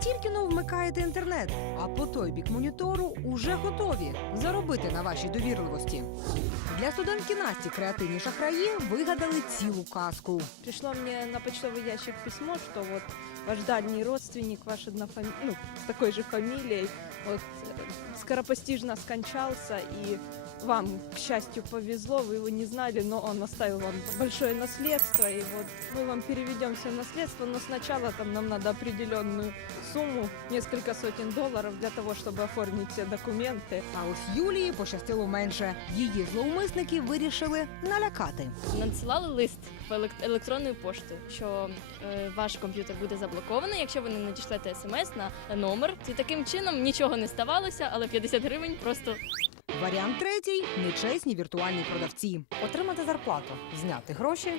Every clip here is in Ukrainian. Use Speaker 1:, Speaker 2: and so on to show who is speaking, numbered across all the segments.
Speaker 1: Тільки но вмикаєте інтернет, а по той бік монітору уже готові заробити на вашій довірливості. Для студентки Насті креативні шахраї вигадали цілу казку.
Speaker 2: Пришло мне на почтовый ящик письмо, что вот ваш дальний родственник, ваш однофами... ну, с такой же фамилией, вот э, скоропостижно скончался, вам, к счастью, повезло, вы его не знали, но он оставил вам большое наследство, и вот мы вам переведем все наследство, но сначала там нам надо определенную сумму, несколько сотен долларов для того, чтобы оформить все документы.
Speaker 1: А ось Юлії пощастило менше. Її зловмисники вирішили налякати.
Speaker 3: надсилали лист по елек- електронною поштою, що е, ваш комп'ютер буде заблокований, якщо ви не надішлете смс на номер. І таким чином нічого не ставалося, але 50 гривень просто
Speaker 1: Варіант третій нечесні віртуальні продавці. Отримати зарплату, зняти гроші.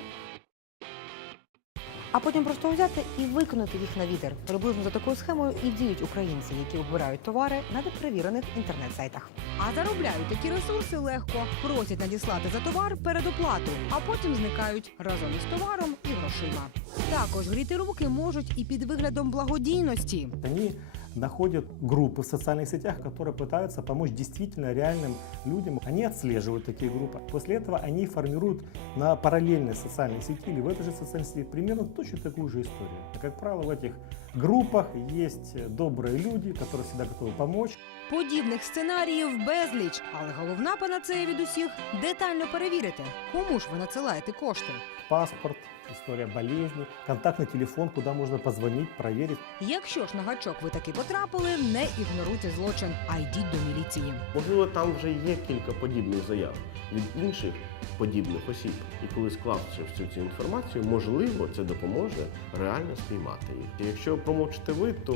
Speaker 1: А потім просто взяти і виконати їх на вітер. Приблизно за такою схемою і діють українці, які обирають товари на неперевірених інтернет-сайтах. А заробляють такі ресурси легко, просять надіслати за товар передоплату, а потім зникають разом із товаром і грошима. Також гріти руки можуть і під виглядом благодійності.
Speaker 4: Они находят группы в социальных сетях, которые пытаются помочь действительно реальным людям. Они отслеживают такие группы. После этого они формируют на параллельной социальной сети или в этой же социальной сети примерно точно такую же историю. И, как правило, в этих группах есть добрые люди, которые всегда готовы помочь.
Speaker 1: Подібних сценаріїв безліч, але головна панацея від усіх детально перевірити, кому ж ви надсилаєте кошти.
Speaker 4: Паспорт, история болезни, контактный телефон, куда можно позвонить, проверить.
Speaker 1: Якщо ж на гачок ви таки потрапили, не ігноруйте злочин, а йдіть до міліції.
Speaker 5: Можливо, там вже є кілька подібних заяв від інших подібних осіб. І коли склавши всю цю інформацію, можливо, це допоможе реально спіймати їх. І якщо промовчите ви, то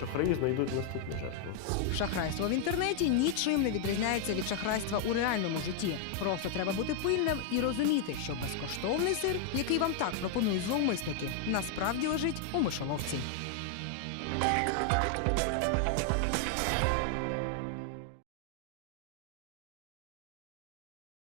Speaker 5: шахраї знайдуть наступну жертву.
Speaker 1: Шахрайство в інтернеті нічим не відрізняється від шахрайства у реальному житті. Просто треба бути пильним і розуміти, що безкоштовний сир, який вам так пропонують зловмисники, насправді лежить у мишоловці.